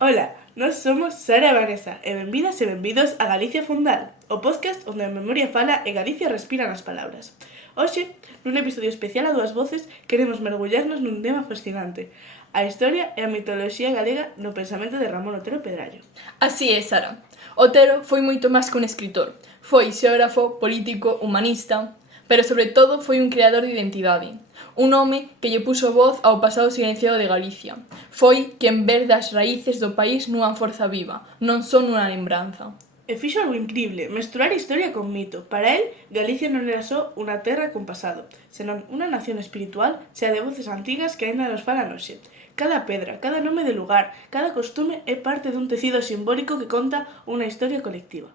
Ola, nós somos Sara e Vanessa e benvidas e benvidos a Galicia Fondal, o podcast onde a memoria fala e Galicia respira nas palabras. Hoxe, nun episodio especial a dúas voces, queremos mergullarnos nun tema fascinante, a historia e a mitoloxía galega no pensamento de Ramón Otero Pedrallo. Así é, Sara. Otero foi moito máis que un escritor. Foi xeógrafo, político, humanista, pero sobre todo foi un creador de identidade. Un home que lle puxo voz ao pasado silenciado de Galicia. Foi quen verde as raíces do país nunha forza viva, non só nunha lembranza. E fixo algo increíble, mesturar historia con mito. Para él, Galicia non era só unha terra con pasado, senón unha nación espiritual chea de voces antigas que aínda nos falan hoxe. Cada pedra, cada nome de lugar, cada costume é parte dun tecido simbólico que conta unha historia colectiva.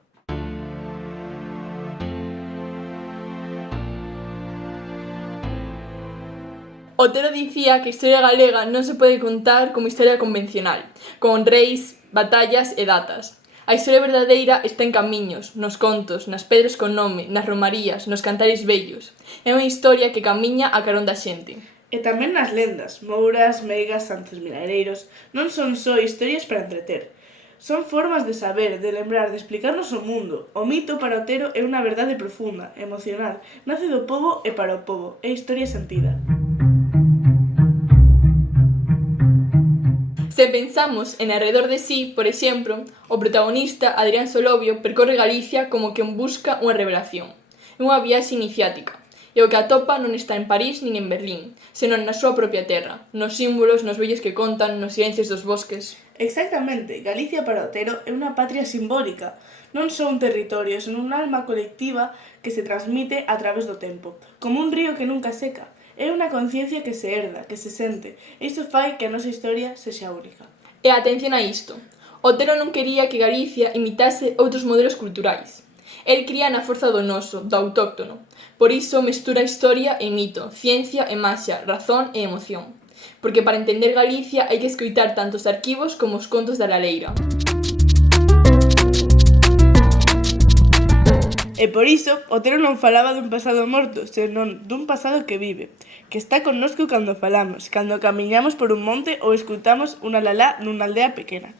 Otero dicía que a historia galega non se pode contar como historia convencional, con reis, batallas e datas. A historia verdadeira está en camiños, nos contos, nas pedras con nome, nas romarías, nos cantares vellos. É unha historia que camiña a carón da xente. E tamén nas lendas, mouras, meigas, santos milagreiros, non son só historias para entreter. Son formas de saber, de lembrar, de explicarnos o mundo. O mito para Otero é unha verdade profunda, emocional, nace do pobo e para o pobo, é historia sentida. Se pensamos en Arredor de sí, por exemplo, o protagonista, Adrián Solovio, percorre Galicia como quen busca unha revelación. É unha viaxe iniciática, e o que atopa non está en París nin en Berlín, senón na súa propia terra, nos símbolos, nos vellos que contan, nos silencios dos bosques. Exactamente, Galicia para Otero é unha patria simbólica, non só un territorio, senón unha alma colectiva que se transmite a través do tempo, como un río que nunca seca. É unha conciencia que se herda, que se sente, e iso fai que a nosa historia sexa única. E atención a isto, Otero non quería que Galicia imitase outros modelos culturais. El cría na forza do noso, do autóctono. Por iso mestura historia e mito, ciencia e maxia, razón e emoción. Porque para entender Galicia hai que escoitar tanto os arquivos como os contos da Laleira. E por iso, Otero non falaba dun pasado morto, senón dun pasado que vive, que está connosco cando falamos, cando camiñamos por un monte ou escutamos unha lalá nunha aldea pequena.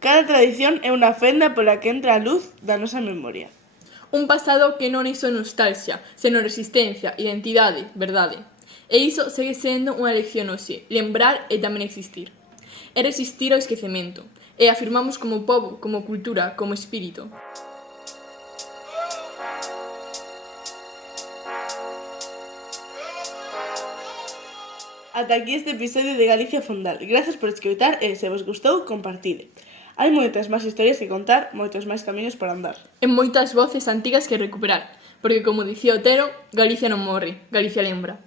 Cada tradición é unha fenda pola que entra a luz da nosa memoria. Un pasado que non é só nostalgia, senón resistencia, identidade, verdade. E iso segue sendo unha lección hoxe, lembrar e tamén existir. É resistir ao esquecemento, e afirmamos como pobo, como cultura, como espírito. Ata aquí este episodio de Galicia Fondal. Gracias por escoitar e, se vos gustou, compartide. Hai moitas máis historias que contar, moitos máis camiños para andar. E moitas voces antigas que recuperar, porque como dicía Otero, Galicia non morre, Galicia lembra.